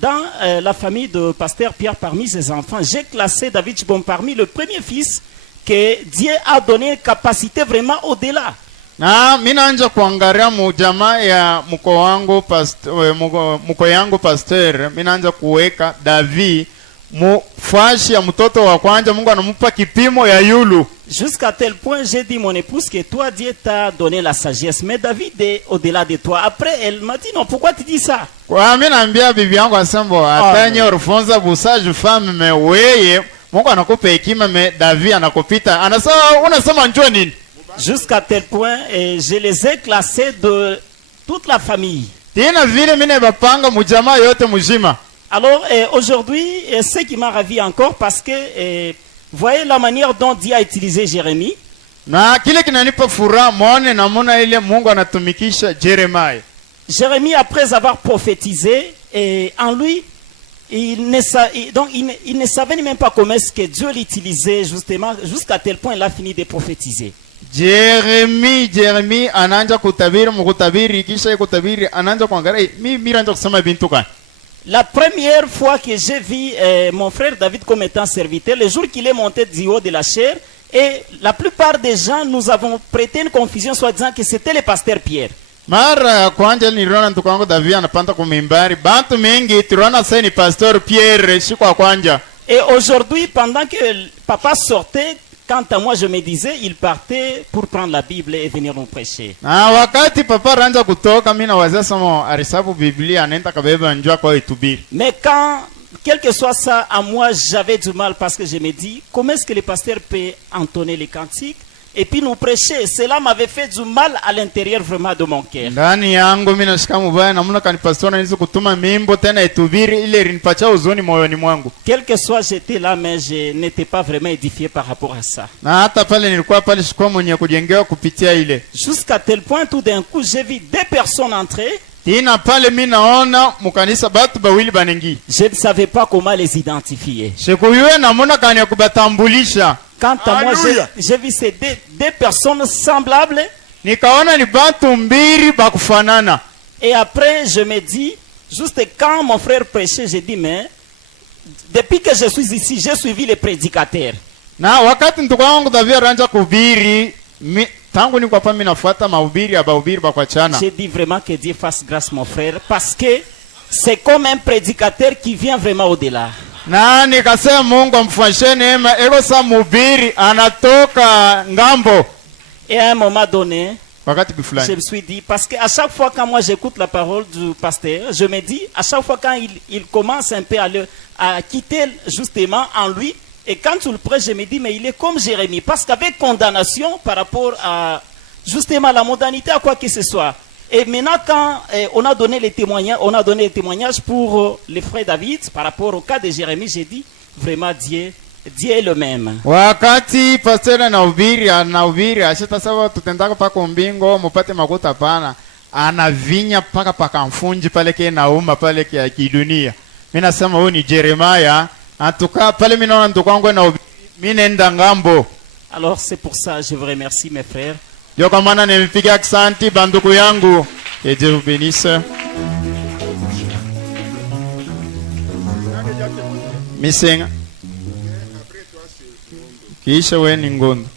dans la famille de pasteur Pierre, parmi ses enfants, j'ai classé David Chibom parmi le premier fils que Dieu a donné une capacité vraiment au-delà. Na minaanza kuangalia mujama ya mko yangu pastor, minaanza kuweka David mufashi ya mtoto wa kwanza. Mungu anamupa kipimo ya yulu. Jusqu'à tel point, j'ai dit mon épouse que toi, Dieu t'a donné la sagesse, mais David est au-delà de toi. Après, elle m'a dit non, pourquoi tu dis ça? Kwa mimi naambia bibi yangu asembo atanye urufunza busage femme me weye Mungu anakupa hekima me David anakupita. Anasema unasema njoo nini? Jusqu'à tel point, je les ai classés de toute la famille. Tena vile mine bapanga mujama yote mujima. Alors aujourd'hui, ce qui m'a ravi encore parce que voyez la manière dont Dieu a utilisé Jérémie. Na kile kinanipa furaha muone namuna ile Mungu anatumikisha Jeremiah. Jérémie, après avoir prophétisé, en lui, il ne savait même pas comment est-ce que Dieu l'utilisait justement, jusqu'à tel point il a fini de prophétiser. Jeremy ananja kutabiri mukutabiri kisha kutabiri ananja kuangalia mimi anaanza kusema bintu gani. La première fois que j'ai vu mon frère David comme étant serviteur, le jour qu'il est monté du haut de la chair, et la plupart des gens nous avons prêté une confusion soit disant que c'était le pasteur Pierre. Mara kwanja niliona mtu wangu David anapanda kumimbari bantu mengi tuliona sasa ni pasteur Pierre shikwa kwanja. Et aujourd'hui, pendant que papa sortait, quant à moi je me disais il partait pour prendre la Bible et venir nous prêcher. Na wakati papa ranja kutoka mimi na wazee somo arisabu Biblia anaenda kabeba njoo kwa itubiri. Mais quand quel que soit ça, à moi j'avais du mal parce que je me dis comment est-ce que le pasteur peut entonner les cantiques et puis nous prêcher. Cela m'avait fait du mal à l'intérieur vraiment de mon cœur. Ndani yangu mimi nashika mubaya namna kanipastor anaweza kutuma mimbo tena itubiri ile ilinipatia uzuni moyoni mwangu. Quel que soit j'étais là mais je n'étais pas vraiment édifié par rapport à ça. Na hata pale nilikuwa pale sikuwa mwenye kujengewa kupitia ile. Jusqu'à tel point tout d'un coup j'ai vu deux personnes entrer. Tina pale mimi naona mukanisa batu bawili banengi. Je ne savais pas comment les identifier. Sikuyue namna kani kubatambulisha. Quant à moi, j'ai vu ces deux personnes semblables. Nikaona ni bantu mbiri bakufanana. Et après, je me dis, juste quand mon frère prêchait, j'ai dit, mais depuis que je suis ici, j'ai suivi les prédicateurs. Na wakati ndugu wangu David aranja kuhubiri, tangu niko hapa mimi nafuata mahubiri ya bahubiri bakwachana. J'ai dit vraiment que Dieu fasse grâce mon frère parce que c'est comme un prédicateur qui vient vraiment au-delà. Na nikasema Mungu amfanyie neema ego sa mhubiri anatoka ngambo. Et à un moment donné, wakati bifulani je me suis dit, parce que à chaque fois quand moi j'écoute la parole du pasteur, je me dis, à chaque fois quand il commence un peu à quitter justement en lui, et quand tu le prêches, je me dis, mais il est comme Jérémie, parce qu'avec condamnation par rapport à justement la modernité, à quoi que ce soit. Et maintenant, quand on a donné les témoignages pour les frères David par rapport au cas de Jérémie, j'ai dit vraiment Dieu est le même. Wakati pastor anahubiri ashita sawa tutendaka paka mbingo mupate makuta pana anavinya paka mfunji pale ke nauma pale ke kidunia. Mimi nasema huyu ni Jeremiah antuka pale mimi naona ndugu wangu na mimi nenda ngambo. Alors c'est pour ça je vous remercie mes frères. Yo kwa maana nimpigia asante bandugu yangu. Que Dieu vous bénisse. Misenga. Kisha wewe ni ngondo.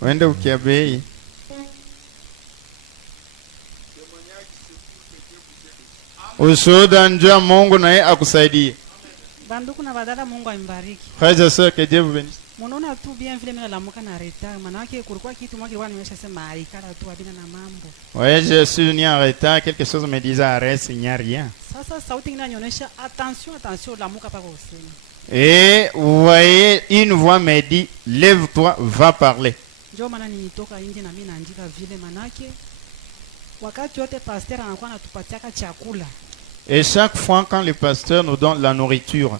Wende ukiabei. Ushuhuda njoo Mungu naye akusaidie. Banduku na badala Mungu ambariki. Haja sasa que Dieu vous bénisse. Munaona tu bien vile mimi lamuka na retard manake kulikuwa kitu mwake kwa nimeshasema aikala tu abina na mambo. Ouais, je suis venu en retard, quelque chose me disait arrête, il n'y a rien. Sasa sauti inanionyesha attention lamuka pako usema. Et vous voyez, une voix me dit lève-toi, va parler. Njoo maana nitoka nje na mimi naandika vile manake wakati wote pasteur anakuwa anatupatia chakula. Et chaque fois quand le pasteur nous donne la nourriture,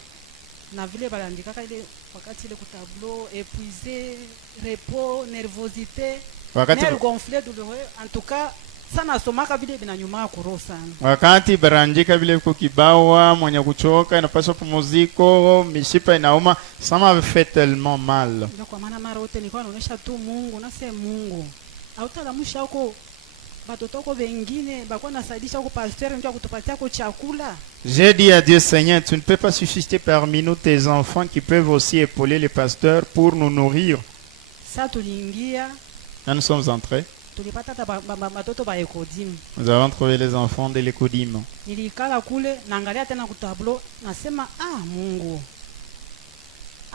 na vile balandika ile wakati ile kutablo épuisé, repos, nervosité, nerf gonflé, douloureux, en tout cas sana somaka vile binanyuma kuro sana. Wakati barandika vile kukibawa, mwenye kuchoka, inapaswa pumziko, mishipa inauma, ça m'a fait tellement mal. Ndio kwa maana mara wote nilikuwa naonesha tu Mungu, na sema Mungu. Hautalamusha huko J'ai dit à Dieu, Seigneur, tu ne peux pas susciter parmi nous tes enfants qui peuvent aussi épauler les pasteurs pour nous nourrir. Là, nous sommes entrés. Nous avons trouvé les enfants de l'Écodim.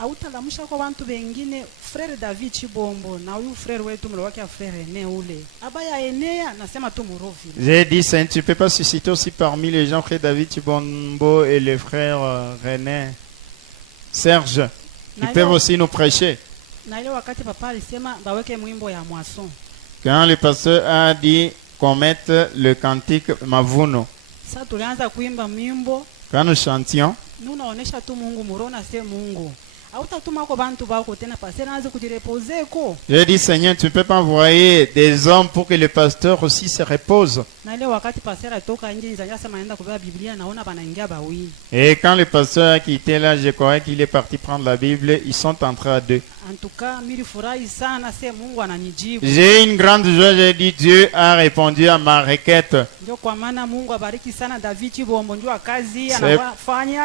Autalamusha kwa bantu bengine frère David Chibombo na huyu frère wetu mlowake frère René ule abaya enea nasema tu murovi. J'ai dit Seigneur, tu peux pas susciter aussi parmi les gens frère David Chibombo et les frères René Serge qui peuvent aussi nous prêcher. Na ile wakati papa alisema baweke mwimbo ya moisson. Quand le pasteur a dit qu'on mette le cantique Mavuno. Sasa tulianza kuimba mwimbo. Quand nous chantions, nous naonesha tu Mungu murona se Mungu. J'ai dit, Seigneur, tu ne peux pas envoyer des hommes pour que le pasteur aussi se repose. Et quand le pasteur a quitté là, je crois qu'il est parti prendre la Bible. Ils sont entrés à deux. J'ai une grande joie, j'ai dit, Dieu a répondu à ma requête.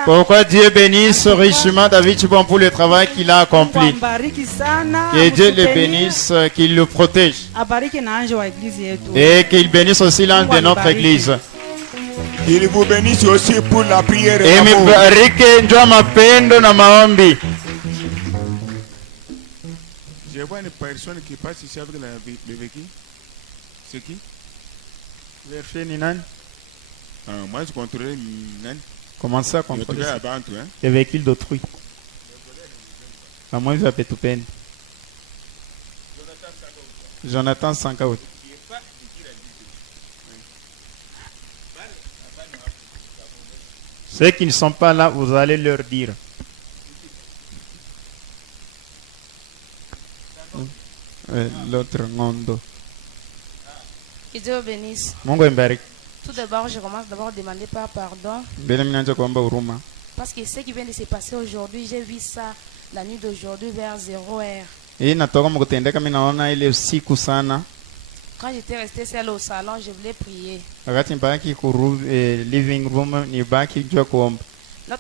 Pourquoi Dieu bénisse richement David Chibombo pour le travail qu'il a accompli. Que Dieu le bénisse, qu'il le protège. Et qu'il bénisse aussi l'ange de notre église. Il vous bénisse aussi pour la prière. Et je vois une personne qui passe ici avec le véhicule. C'est qui? Moi je contrôle. Comment ça contrôler les véhicules d'autrui? Moi je vais tout peine. Jonathan Sankaout. Ceux qui ne sont pas là, vous allez leur dire. L'autre Ngondo. Que Dieu bénisse. Mungu mbariki. Tout d'abord, je commence d'abord à demander pardon. Parce que ce qui vient de se passer aujourd'hui, j'ai vu ça la nuit d'aujourd'hui vers 0h. Quand j'étais resté seul au salon, je voulais prier. Notre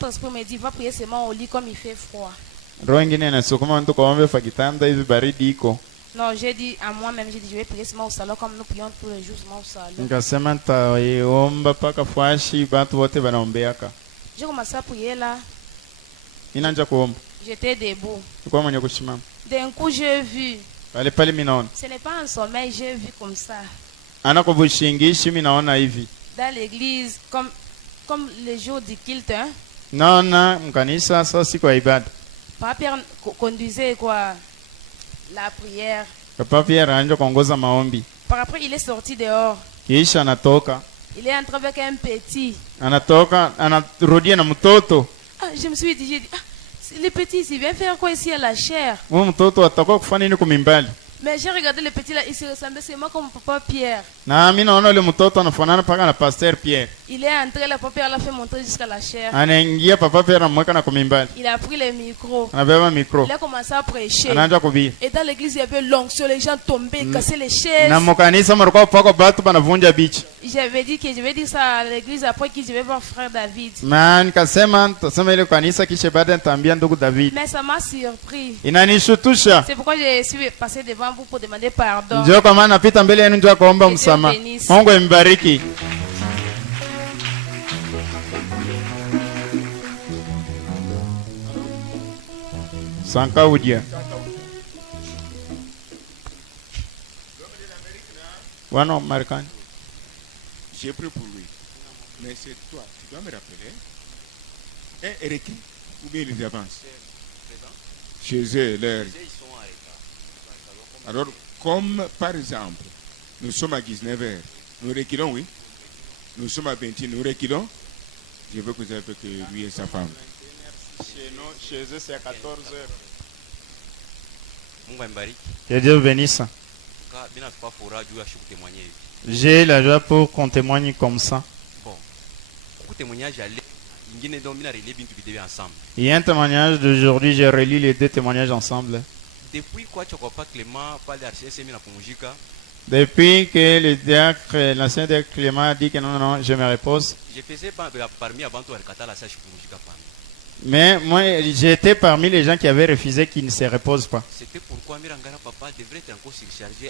esprit me dit, va prier seulement au lit comme il fait froid. Non, j'ai dit à moi-même, j'ai dit, je vais prier seulement au salon comme nous prions tous les jours seulement au salon. J'ai commencé à prier là. J'étais debout. D'un coup, j'ai vu. Ce n'est pas un sommeil, j'ai vu comme ça. Dans l'église, comme les jours du culte. Hein? Papa Pierre conduisait quoi? La prière. Par après, il est sorti dehors. Il est entré avec un petit. Je me suis dit, le petit, il vient faire quoi ici à la chair? Mais j'ai regardé le petit là, il se ressemblait seulement comme Papa Pierre. Il est entré, le Papa Pierre l'a fait monter jusqu'à la chair. Il a pris le micro. Il a commencé à prêcher. Et dans l'église, il y avait l'onction, les gens tombaient, cassaient les chaises. J'avais dit que je vais dire ça à l'église après que je vais voir frère David. Mais ça m'a surpris. C'est pourquoi je suis passé devant vous pour demander pardon. Dieu bénisse. J'ai pris pour lui. Mais c'est toi, tu dois me rappeler. Et Eric, ou bien ils avancent? Chez eux, l'heure. Alors, comme par exemple, nous sommes à 19h, nous reculons, oui. Nous sommes à 21, nous reculons. Je veux que vous sachiez que lui et sa femme. Chez eux, c'est à 14h. Que Dieu bénisse. J'ai la joie pour qu'on témoigne comme ça. Il y a un témoignage d'aujourd'hui, j'ai relié les deux témoignages ensemble. Depuis quoi tu crois pas Clément, pas d'RCS, Depuis que le diacre, l'ancien diacre Clément a dit que non, non, je me repose. Je faisais parmi avant tout la sage pour mais moi, j'étais parmi les gens qui avaient refusé qu'ils ne se reposent pas. C'était pourquoi Mirangara papa devrait être encore surchargé.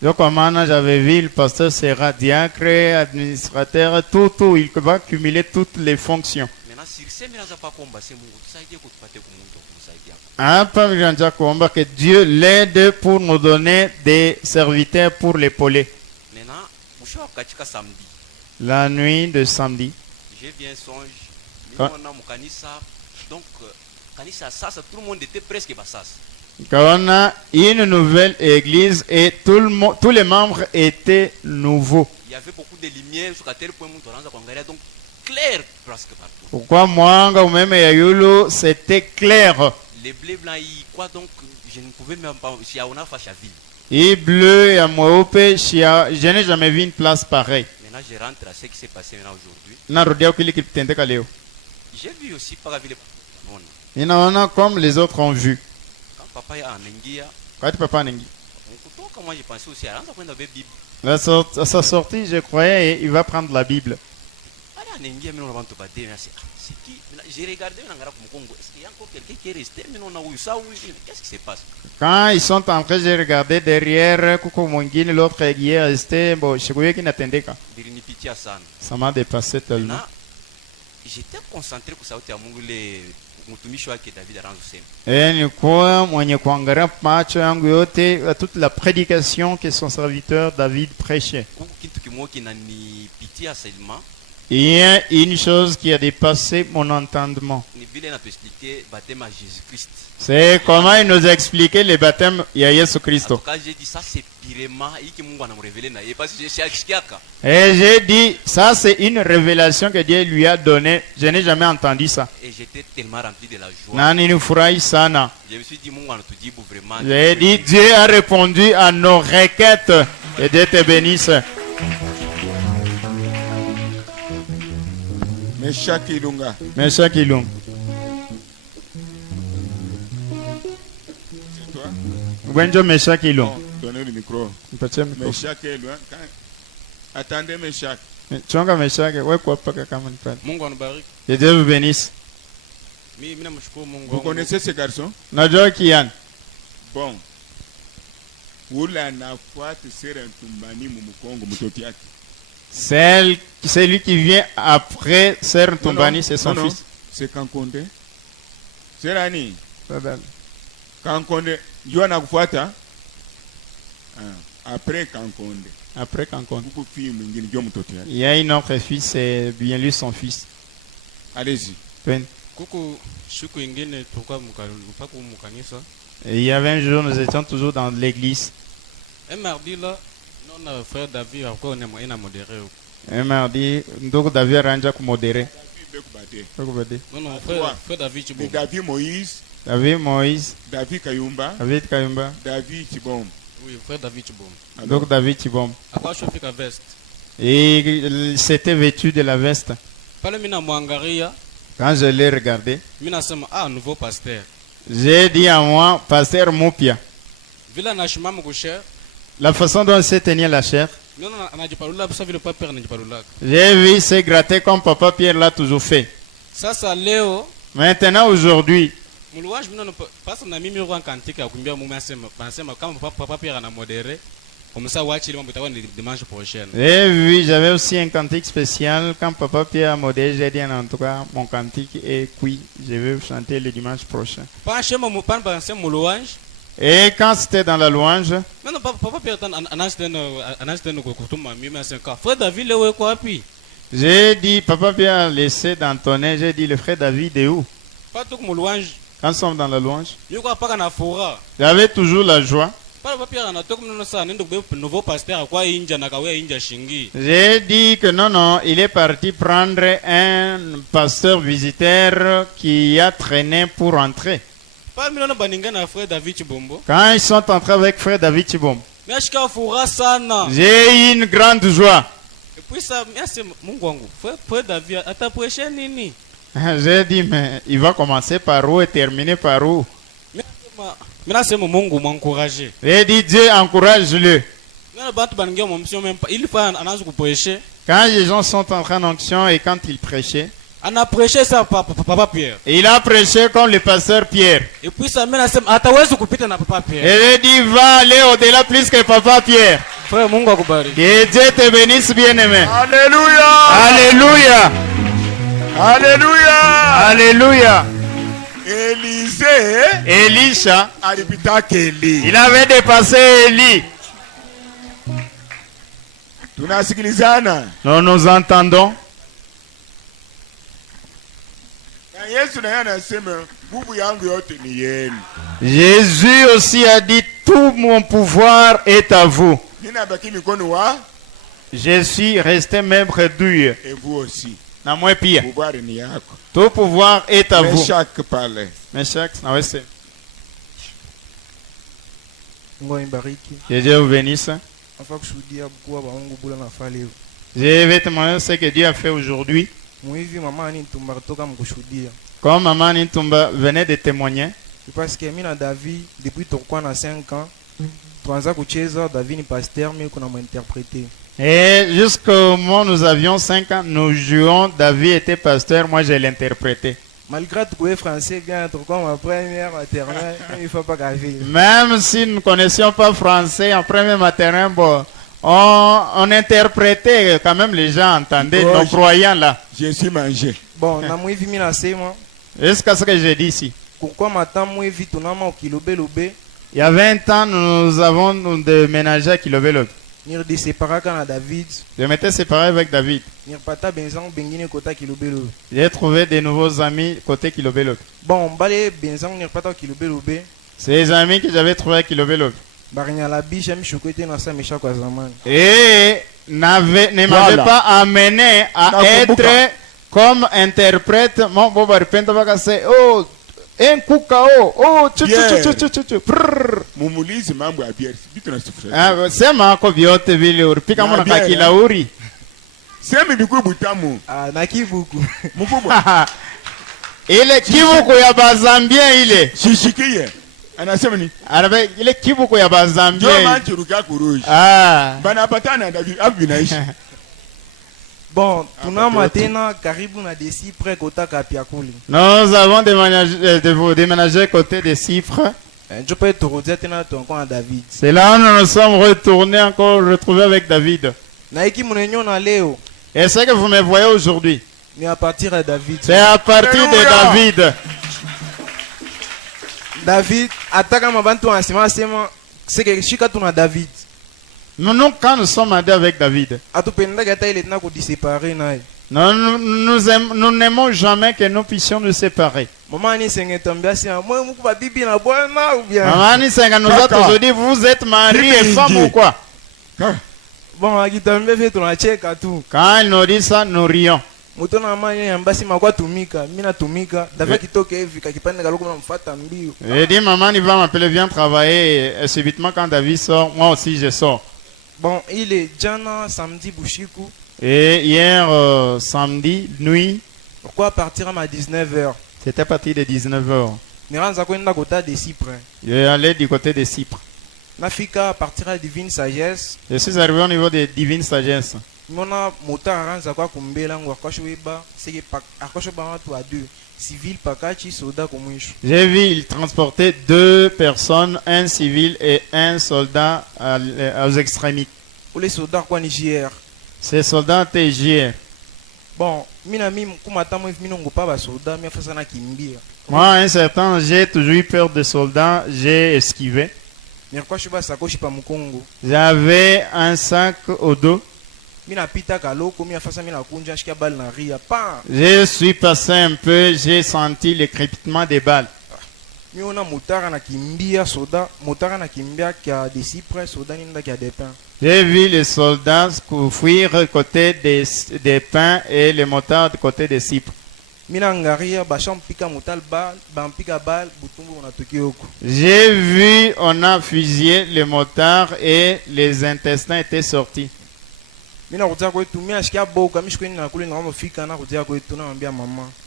Donc, comment j'avais vu le pasteur sera diacre, administrateur, tout, il va cumuler toutes les fonctions. Que Dieu l'aide pour nous donner des serviteurs pour l'épauler. La nuit de samedi. J'ai vu un songe. Donc, tout le monde était presque bassas. Quand on a une nouvelle église et tous les membres étaient nouveaux. Il y avait beaucoup de lumière jusqu'à tel point où donc clair presque partout. Pourquoi moi, ou même Yayulu, c'était clair. Les bleus blancs, quoi donc, je ne pouvais même pas. Si on a fait ville. Et bleu et Amouope, je n'ai jamais vu une place pareille. Maintenant, je rentre à ce qui s'est passé aujourd'hui. J'ai vu aussi par la ville. Il en a comme les autres ont vu. Quand papa est en Nengia, comment j'ai pensé aussi à la Bible. À sa sortie, je croyais qu'il va prendre la Bible. C'est qui? J'ai regardé est-ce qu'il y a encore quelqu'un qui est resté? Qu'est-ce qui se passe? Quand ils sont en train de regarder derrière, l'autre qui est resté, bon, je croyais qu'il n'attendait pas. Ça m'a dépassé tellement. J'étais concentré pour savoir toute la prédication que son serviteur David prêchait. Il y a une chose qui a dépassé mon entendement. C'est comment il nous a expliqué le baptême de Jésus-Christ. Et j'ai dit, ça c'est une révélation que Dieu lui a donnée. Je n'ai jamais entendu ça. Et j'étais tellement rempli de la joie. Je me suis dit, j'ai dit, Dieu a répondu à nos requêtes. Et Dieu te bénisse. Meshach Ilunga. Meshach Ilunga. C'est toi? Bonjour Meshach Ilunga. Donnez le micro. Meshach Ilunga. Attendez Meshach. Chonga Meshach, ouais quoi pas kama nipate. Mungu anibariki. Que Dieu vous bénisse. Mimi namshukuru Mungu. Vous connaissez ce garçon? Najua Kian. Bon. Ula nafuata sera ntumbani mumukongo mtoto yake. Celui qui vient après Sœur Tumbani, c'est son fils. C'est Kankonde. C'est Rani. Kankonde. Yoana kufuata. Après Kankonde. Après Kankonde. Il y a une autre fils, c'est bien lui son fils. Allez-y. Et il y avait un jour, nous étions toujours dans l'église. Un mardi là, frère David a modéré. Un mardi, donc David Ranja pour modérer. Non, frère David Chibom. David Moïse. David Moïse. David Kayumba. David Kayumba. David Chibom. Oui, frère David Chibom. Donc David Chibom. À quoi je fais la veste? Et il s'était vêtu de la veste. Quand je l'ai regardé, nouveau pasteur. J'ai dit à moi, pasteur Moupia. La façon dont il s'est tenu la chair. J'ai vu se gratter comme Papa Pierre l'a toujours fait. Maintenant, aujourd'hui, j'ai vu, j'avais aussi un cantique spécial. Quand Papa Pierre a modéré, j'ai dit en tout cas, mon cantique est cuit. Je vais chanter le dimanche prochain. Et quand c'était dans la louange, j'ai dit, Papa Pierre a laissé d'entonner, j'ai dit, le frère David est où? Quand nous sommes dans la louange, j'avais toujours la joie. J'ai dit que non, il est parti prendre un pasteur visiteur qui a traîné pour entrer. Quand ils sont entrés avec frère David Chibom, j'ai eu une grande joie. J'ai dit, mais il va commencer par où et terminer par où? Et dit Dieu encourage-le. Quand les gens sont en train d'onction et quand il prêchait, on a prêché ça papa Pierre. Il a prêché comme le pasteur Pierre. Et puis ça mène à papa Pierre. Et il dit va aller au-delà plus que papa Pierre. Frère Mungu akubariki. Que Dieu te bénisse bien-aimé. Alléluia. Alléluia. Alléluia. Alléluia. Elisha, il avait dépassé Élie. Nous nous entendons. Jésus aussi a dit tout mon pouvoir est à vous. Je suis resté membre d'eux. Et vous aussi. Tout pouvoir est à vous. Que Dieu vous bénisse. Je vais te demander ce que Dieu a fait aujourd'hui. Comme maman Nintumba venait de témoigner. Parce que David, depuis ton 5 ans, David est pasteur, mais qu'on a interprété. Et jusqu'au moment où nous avions 5 ans, nous jouons, David était pasteur, moi je l'interprétais. Malgré tout le français vient être comme en première maternelle, il faut pas gaver. Même si nous ne connaissions pas français en première maternelle, bon, on interprétait quand même, les gens entendaient, nos croyants là. Je suis mangé. Bon, on a moins vu moi. Est-ce que ce que j'ai dit ici? Pourquoi maintenant moi vu ton nom au Kilobé? Il y a 20 ans, nous avons déménagé à Kilobé. Je m'étais séparé avec David. J'ai trouvé de nouveaux amis côté Kilobé. Bon, ces amis que j'avais trouvés à Kilobé. Et ne m'avaient pas amené à être comme interprète. Mon boba repente va c'est oh un kukao oh sema ko biote vile uripika mwana kakila uri sema biku butamu na kibuku ile kibuku ya bazambia ile shishikiye anasema ni arabe ile kibuku ya bazambia ndio manchuruka kuruji bana patana David abinaishi. Bon, nous avons déménagé côté des Cypres. C'est là où nous nous sommes retournés encore retrouvés avec David. Et ce que vous me voyez aujourd'hui, c'est à partir de David. David, David. Nous, quand nous sommes allés avec David, nous n'aimons jamais que nous puissions nous séparer. Maman Nisenga nous a toujours dit, vous êtes mari et femme ou quoi? Quand il nous dit ça, nous rions. Il dit, maman, il va m'appeler, viens travailler. Et subitement, quand David sort, moi aussi je sors. Bon, il est Jana samedi Bushiku. Et hier samedi nuit. Pourquoi partir à 19h? C'était à partir de 19h. Je vais aller du côté de Cypre. Nafika partir à Divine Sagesse. Je suis arrivé au niveau de Divine Sagesse. J'ai vu, il transportait 2 personnes, un civil et un soldat aux extrémités. Les soldats quoi Niger? Ces soldats étaient JR. Bon, moi, à un certain temps, j'ai toujours eu peur des soldats, j'ai esquivé. J'avais un sac au dos. Je suis passé un peu, j'ai senti le crépitement des balles. J'ai vu les soldats fuir côté des pins et les motards du côté des Cypres. J'ai vu, on a fusillé les motards et les intestins étaient sortis.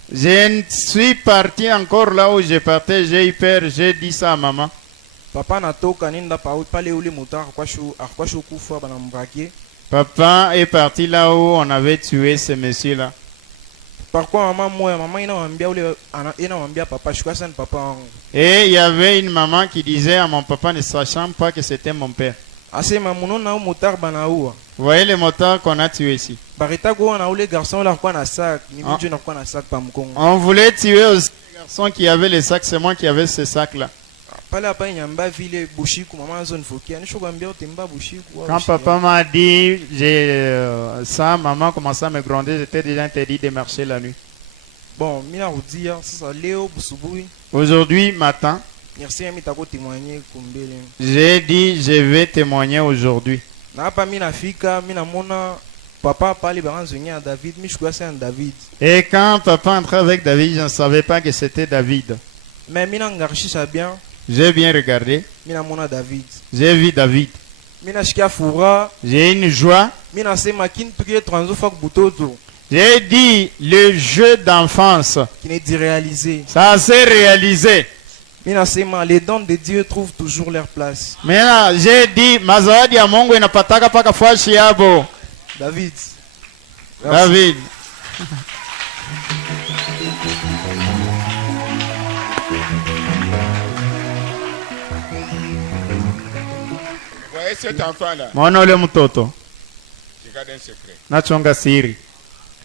Je suis parti encore là où je partais, j'ai eu peur, j'ai dit ça à maman. Papa natoka ninda pale ule motar akwashu kufa bana mbraquer. Papa est parti là où on avait tué ce monsieur-là. Pourquoi maman ina papa je crois que c'est papa. Et il y avait une maman qui disait à mon papa ne sachant pas que c'était mon père. Assez mamuno na motar bana oua. Vous voyez les motards qu'on a tués ici. Barita go na les garçons là quoi na sac, ni miju na quoi na sac pa mkongo. On voulait tuer aussi les garçons qui avaient les sacs, c'est moi qui avais ces sacs là. Quand papa m'a dit ça, maman commençait à me gronder, j'étais déjà interdit de marcher la nuit. Bon, aujourd'hui matin, j'ai dit je vais témoigner aujourd'hui. Et quand papa entrait avec David, je ne savais pas que c'était David. J'ai bien regardé. J'ai vu David. J'ai une joie. J'ai dit le jeu d'enfance. Ça s'est réalisé. Les dons de Dieu trouvent toujours leur place. Maintenant, j'ai dit David. David. Cet enfant-là, mwana ule mtoto je garde un secret. Nachonga siri.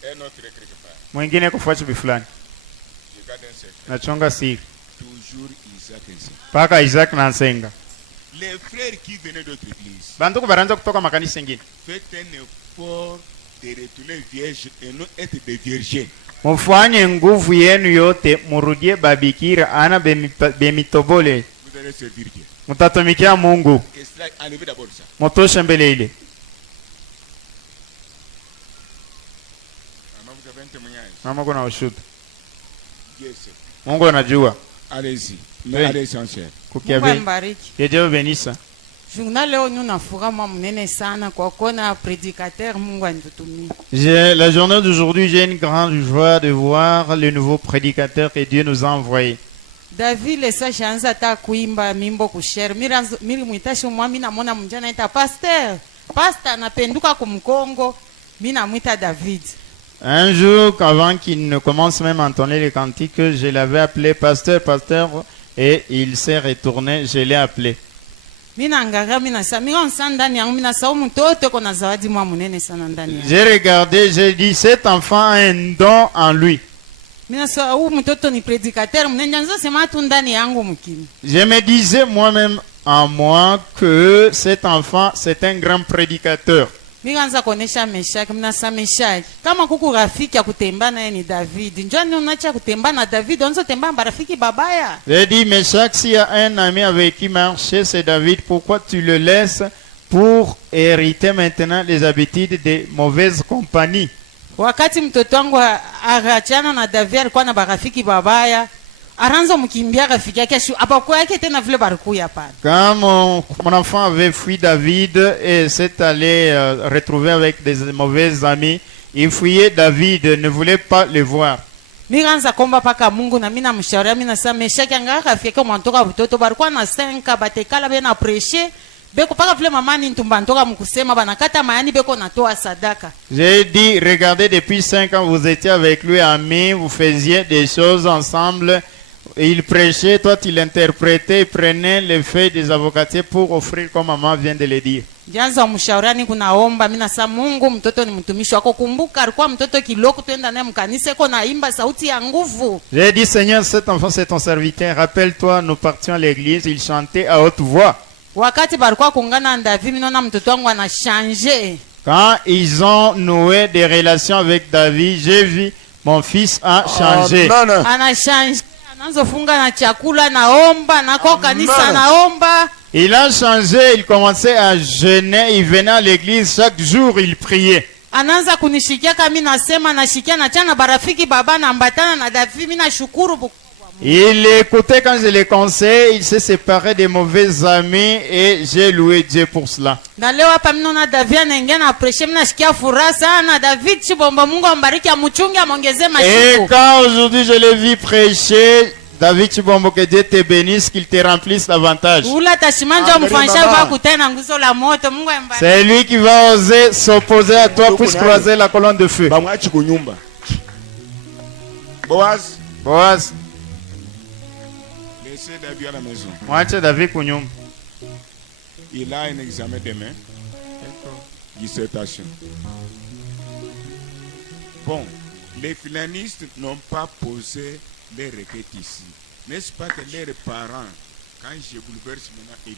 Un autre quelque part. Mwingine kufuata bifulani. Je garde un secret. Nachonga siri. Toujours Isaac ainsi. Paka Isaac na Nsenga. Les frères qui venaient d'autres églises. Banduku baranza kutoka makanisa mengine. Faites un effort de retourner vierge et non être des virgins. Mufanye nguvu yenu yote murudie babikira ana bemitobole. Vous allez servir Dieu. Mutatumikia Mungu. Motoshe mbele ile. Mama kuna ushuhuda. Mungu anajua. Allez-y. Allez-y en chair. Que Dieu bénisse. Journal leo nuna furaha mnene sana kwa kuona prédicateur Mungu anitutumia. La journée d'aujourd'hui, j'ai une grande joie de voir le nouveau prédicateur que Dieu nous a envoyé. David lesa shanza ta kuimba mimbo kushare miri muitashi mwami na mona mjana ita pasteur anapenduka kumkongo mina muita David. Un jour avant qu'il ne commence même à entonner les cantiques, je l'avais appelé pasteur et il s'est retourné, je l'ai appelé. J'ai regardé, j'ai dit cet enfant a un don en lui. Je me disais moi-même en moi que cet enfant c'est un grand prédicateur. J'ai dit, mais chaque s'il y a un ami avec qui marcher, c'est David, pourquoi tu le laisses pour hériter maintenant les habitudes de mauvaise compagnie? Wakati mtoto wangu agachana na David alikuwa na barafiki babaya, aranza mkimbia rafiki yake apakuwa yake tena vile barikuya pale. Quand mon enfant avait fui David et s'est allé retrouver avec des mauvais amis, il fuyait David, ne voulait pas le voir. Miranza komba paka Mungu na mina mshauria mina samesha kianga rafiki yake mwantoka mtoto barikuwa na 5 batekala bena prêcher. J'ai dit, regardez, depuis 5 ans, vous étiez avec lui amis, vous faisiez des choses ensemble. Il prêchait, toi tu l'interprétais, il prenait les feuilles des avocatiers pour offrir comme maman vient de le dire. J'ai dit, Seigneur, cet enfant c'est ton serviteur. Rappelle-toi, nous partions à l'église, il chantait à haute voix. Quand ils ont noué des relations avec David, j'ai vu mon fils a changé. Il a changé, il commençait à jeûner, il venait à l'église, chaque jour il priait. Il écoutait quand je les conseillais, il s'est séparé des mauvais amis et j'ai loué Dieu pour cela. Et quand aujourd'hui je l'ai vu prêcher, David Chibombo, que Dieu te bénisse, qu'il te remplisse davantage. C'est lui qui va oser s'opposer à toi pour croiser la colonne de feu. Boaz. Boaz. Laissez David à la maison. David kunyumba. Il a un examen demain. Dissertation. Bon, les philanistes n'ont pas posé les requêtes ici. N'est-ce pas que leurs parents, quand je bouleverse maintenant Eddie,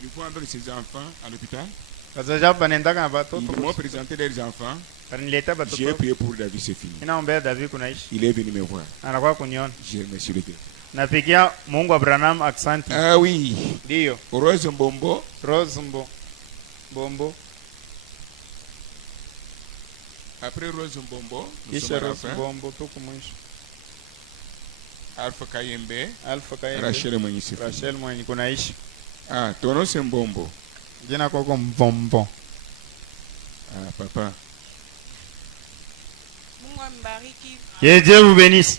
ils vont avec ses enfants à l'hôpital? Ils m'ont présenté leurs enfants. J'ai prié pour David, c'est fini. Il est venu me voir. J'ai remercié le Dieu. Napigia Mungu Abraham aksanti. Ah oui. Ndio. Rose Mbombo. Bombo. Après Rose Mbombo, nous sommes à la fin. Alpha Kayembe. Rachel Mwenyi kunaishi. Ah, ton nom c'est Mbombo. Jina koko Mbombo. Ah, papa. Que Dieu vous bénisse.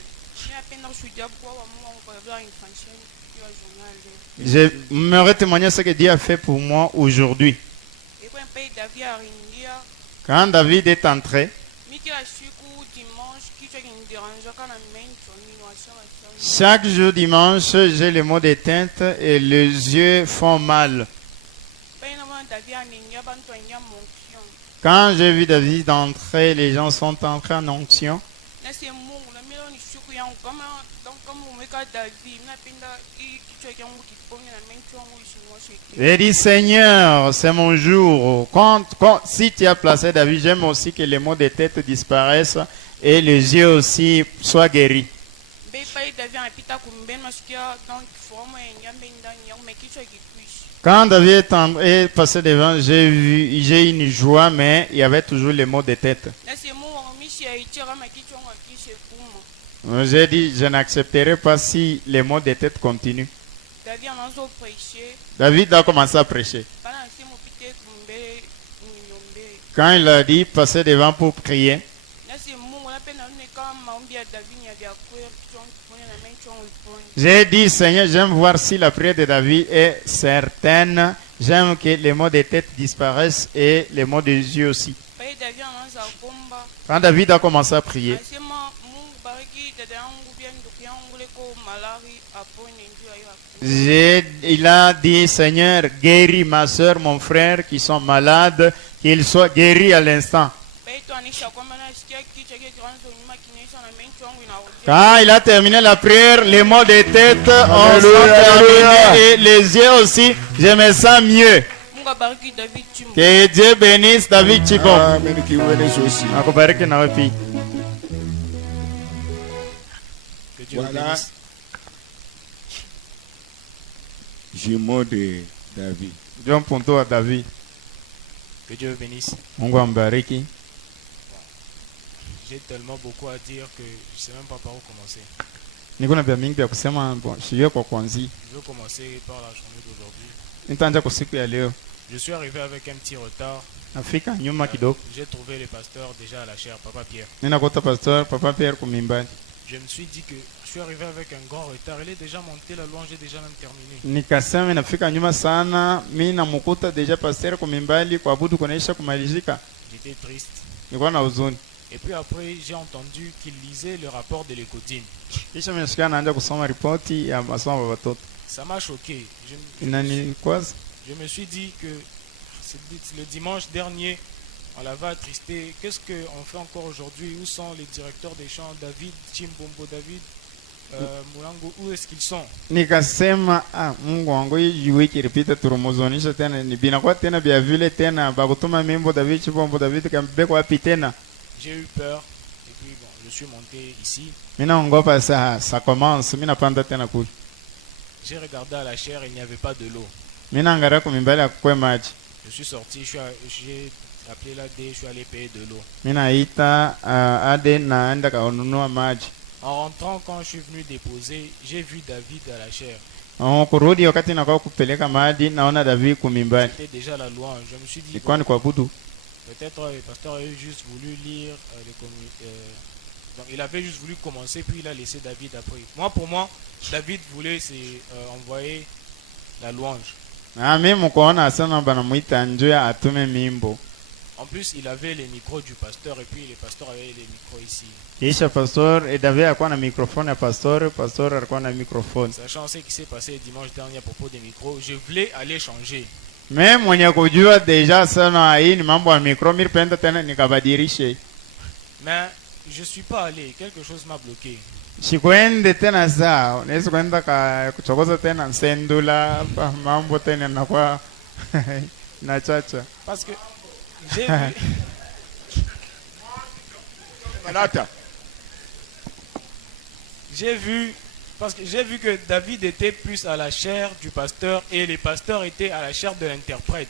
J'aimerais témoigner ce que Dieu a fait pour moi aujourd'hui. Quand David est entré, chaque jour dimanche, j'ai les maux de teinte et les yeux font mal. Quand j'ai vu David entrer, les gens sont entrés en onction. J'ai dit, Seigneur, c'est mon jour. Si tu as placé David, j'aime aussi que les maux de tête disparaissent et les yeux aussi soient guéris. Quand David est passé devant, j'ai une joie, mais il y avait toujours les maux de tête. J'ai dit, je n'accepterai pas si les maux de tête continuent. David a commencé à prêcher. Quand il a dit passer devant pour prier, j'ai dit, Seigneur, j'aime voir si la prière de David est certaine. J'aime que les maux de tête disparaissent et les maux des yeux aussi. Quand David a commencé à prier, il a dit, Seigneur, guéris ma soeur, mon frère qui sont malades, qu'ils soient guéris à l'instant. Quand il a terminé la prière, les maux de tête ont terminé et les yeux aussi, je me sens mieux. Que Dieu bénisse David Chibom. Amen. Qui bénisse aussi. Voilà. Jumeau de David. John Ponto à David. Que Dieu bénisse. Mungu ambariki. J'ai tellement beaucoup à dire que je ne sais même pas par où commencer. Je veux commencer par la journée d'aujourd'hui. Je suis arrivé avec un petit retard. J'ai trouvé le pasteur déjà à la chaire, Papa Pierre. Je me suis dit que je suis arrivé avec un grand retard. Il est déjà monté la louange, j'ai déjà même terminé. J'étais triste. Et puis après, j'ai entendu qu'il lisait le rapport de l'Écodine. Ça m'a choqué. Je me suis dit que le dimanche dernier, on l'avait attristé. Qu'est-ce qu'on fait encore aujourd'hui? Où sont les directeurs des chants? David, Chimbombo, David, Mulango, où est-ce qu'ils sont? J'ai eu peur et puis bon, je suis monté ici. J'ai regardé à la chaire, il n'y avait pas de l'eau. Je suis sorti, j'ai appelé l'AD, je suis allé payer de l'eau. En rentrant, quand je suis venu déposer, j'ai vu David à la chaire. C'était déjà la louange. Je me suis dit, peut-être le pasteur a juste voulu lire Donc il avait juste voulu commencer, puis il a laissé David après. Moi, pour moi, David voulait envoyer la louange. En plus, il avait les micros du pasteur et puis les pasteurs avaient les micros ici. Sachant ce qui s'est passé dimanche dernier à propos des micros, je voulais aller changer. Mais je suis pas allé, quelque chose m'a bloqué. Parce que j'ai vu j'ai vu que David était plus à la chair du pasteur et les pasteurs étaient à la chair de l'interprète.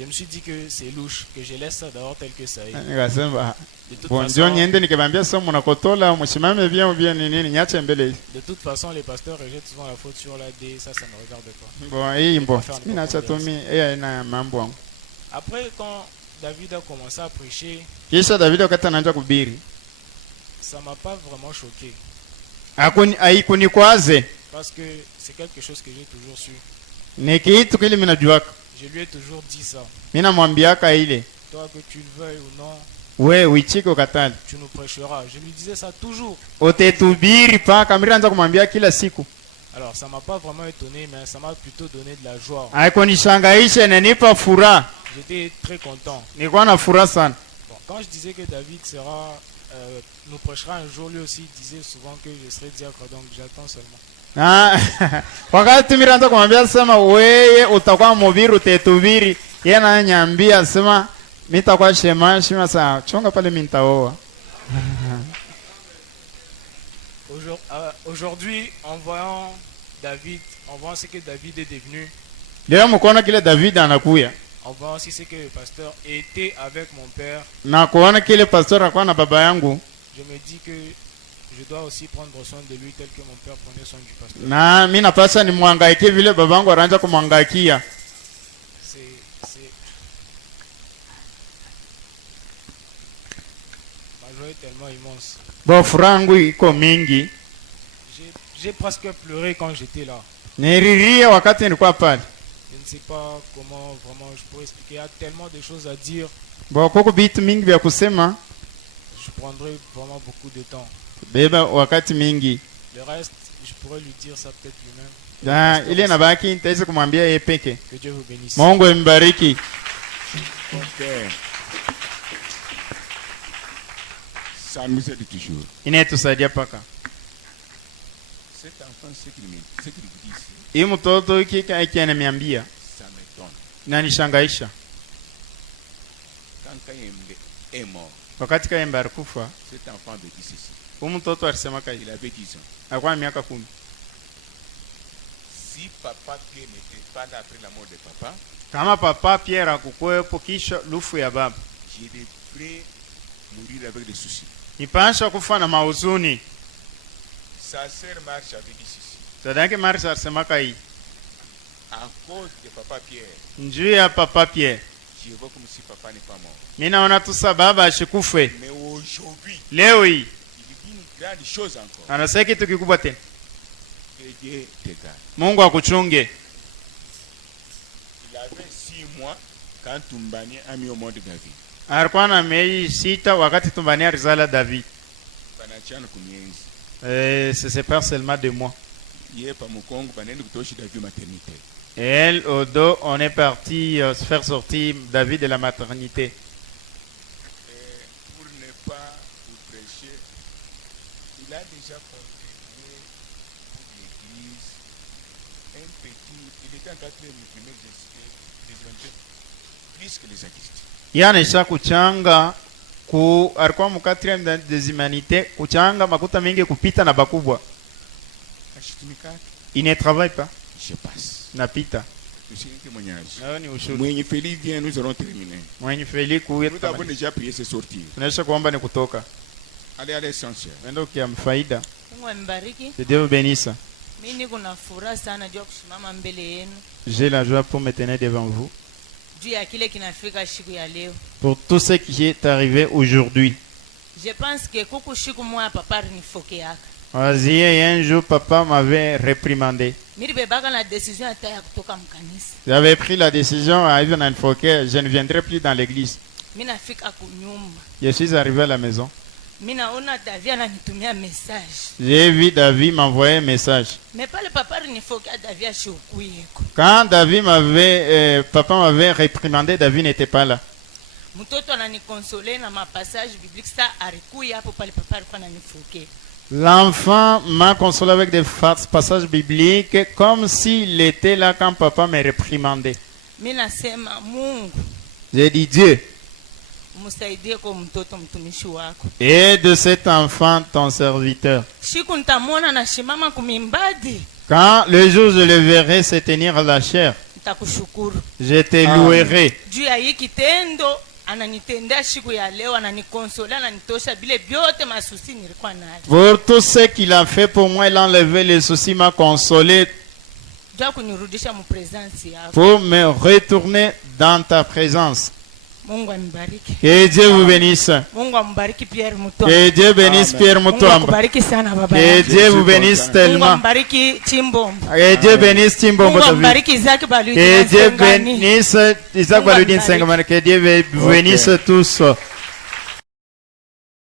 Je me suis dit que c'est louche, que je laisse ça d'abord tel que ça est. De toute façon, les pasteurs rejettent souvent la faute sur l'AD, ça ne regarde pas. Après, quand David a commencé à prêcher, ça m'a pas vraiment choqué. Parce que c'est quelque chose que j'ai toujours su. Je lui ai toujours dit ça. Toi, que tu le veuilles ou non, tu nous prêcheras. Je lui disais ça toujours. Alors ça m'a pas vraiment étonné, mais ça m'a plutôt donné de la joie. J'étais très content. Bon, quand je disais que David nous prêchera un jour, lui aussi il disait souvent que je serai diacre, donc j'attends seulement. Aujourd'hui, en voyant ce que David est devenu, en voyant aussi ce que le pasteur était avec mon père, je me dis que je dois aussi prendre soin de lui tel que mon père prenait soin du pasteur. Ma joie est tellement immense. J'ai presque pleuré quand j'étais là. Je ne sais pas comment vraiment je pourrais expliquer. Il y a tellement de choses à dire. Je prendrai vraiment beaucoup de temps. Le reste, je pourrais lui dire ça peut-être lui-même. Que Dieu vous bénisse. Okay. Ça nous aide toujours. Cet enfant, ce qu'il dit ici, ça m'étonne. Quand Kayembe est mort, cet enfant avait dit ceci. Il avait 10 ans. Si papa Pierre n'était pas là après la mort de papa, je devrais mourir avec des soucis. Sa sœur Marche avait dit ceci. À cause de papa Pierre, je vois comme si papa n'est pas mort. Mais aujourd'hui, il dit une grande chose encore. Que Dieu te garde. Il avait 6 mois quand Tumbani a mis au monde David. Se sépare seulement de moi. Elle, au dos, on est parti faire sortir David de la maternité. Pour ne pas vous prêcher, il a déjà contribué pour l'église un petit. Il était en 4e primaire, plus que les adultes. Yanesha kuchanga ku alikuwa mu 4e des humanités kuchanga makuta mingi kupita na bakubwa. Il ne travaille pas. Je passe. Napita. C'est un témoignage. Mwenye Feli vient, nous allons terminer. Mwenye Feli kuye. Nous avons déjà prié ce sortir. Tunaisha kuomba ni kutoka. Allez à l'essentiel. Ndio kia faida. Mungu ambariki. Dieu vous bénisse. Mimi niko na furaha sana juu kusimama mbele yenu. J'ai la joie pour me tenir devant vous. pour tout ce qui est arrivé aujourd'hui. Je pense que kuku shiku mwa papa nifokeaka. Un jour, papa m'avait réprimandé. J'avais pris la décision à Ivan Foké, je ne viendrai plus dans l'église. Je suis arrivé à la maison. J'ai vu David m'envoyer un message. Quand David papa m'avait réprimandé, David n'était pas là. L'enfant m'a consolé avec des passages bibliques comme s'il était là quand papa me réprimandait. J'ai dit Dieu, aide cet enfant, ton serviteur. Quand le jour je le verrai se tenir à la chair, je te louerai. Pour tout ce qu'il a fait pour moi, il a enlevé les soucis, m'a consolé pour me retourner dans ta présence. Que Dieu vous bénisse. Que Dieu bénisse Pierre Mutomba. Que Dieu vous bénisse tellement. Que Dieu bénisse Timbombo. Que Dieu bénisse Isaac Baludin Sengamana. Que Dieu vous bénisse tous.